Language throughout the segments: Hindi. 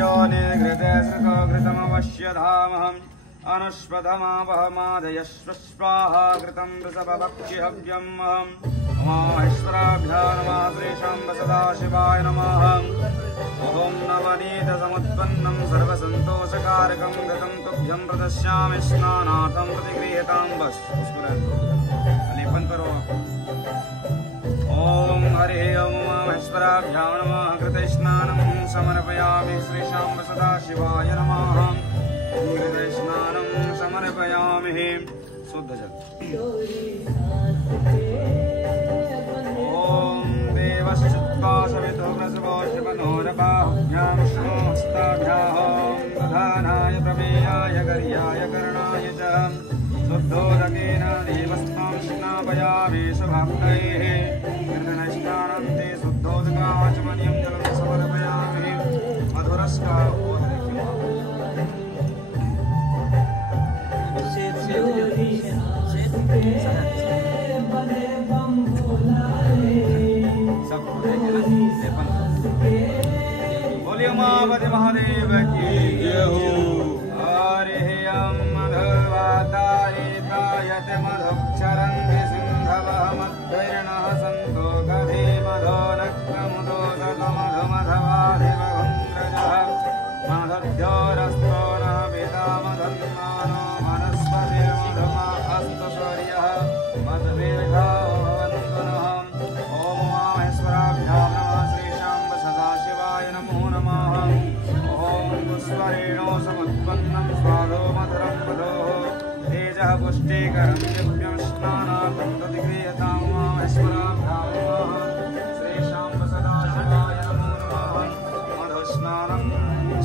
योनिर्घृते श्रुतघृतमवश्यधामहम् अनुष्पदमावहमादयश्व स्वाहा घृतं वृषभभक्षिहव्यम् महेश्वराभ्यां नमः श्रीशाम्ब सदाशिवाय नमः। ॐ नवनीतसमुत्पन्नं सर्वसन्तोषकारकं घृतं तुभ्यं प्रदस्यामि स्नानार्थं प्रतिगृह्यतां लेपन करो। ॐ हरिः ॐ महेश्वराभ्यां नमः घृतस्नानं समर्पयामि श्रीशाम्ब सदाशिवाय नमः। घृतस्नानं समर्पयामि शुद्ध जल। ॐ देवश्चित्वा सवितो वृषभोऽश्वमनोरबाहुभ्यां हस्ताभ्यां दधानाय प्रमेयाय गर्याय करणाय च शुद्धोदकेन देवस्तां स्नापयामि स्वभक्तैः। घृतस्नानं ते शुद्धोदकाचमनीयं जलं समर्पयामि बोलिए उमापति महादेव की जय हो। हरिः ॐ मधुवातायितायत मधुक्षरन्ति सिन्धवः मध्वैर्नः सन्तो गधे मधो नक्रमुदो मधुमधवाधिवहुन्द्रजः मधुद्योरस्तो न पिता मधन्मानो वनस्पतिर्मधुमा अस्तु सूर्यः मधुवीर्घो भवन्तु नः। ॐ महेश्वराभ्यां नमः श्रीशाम्ब सदाशिवाय नमो नमः। ॐ पुष्परेणो समुत्पन्नं स्वादो मधुरं मधोः तेजः पुष्टिकरं दिव्यं स्नानार्थं प्रतिगृह्यतां महेश्वराभ्यां नमः श्रीशाम्ब सदाशिवाय नमो नमः। मधुस्नानं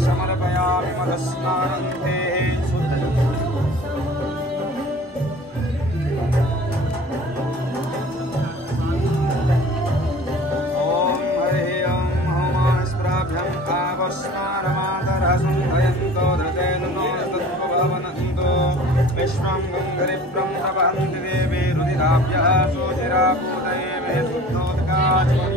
समर्पयामि मधुस्नानं ते शुद्ध। स्नानमातरसुन्धयन्तो धृतेन नोस्तत्त्वभवनन्तो विश्वं गङ्गरिप्रं प्रवहन्ति देवी रुधिराभ्यः शोचिरापूतये मे शुद्धोदकाचमनीयं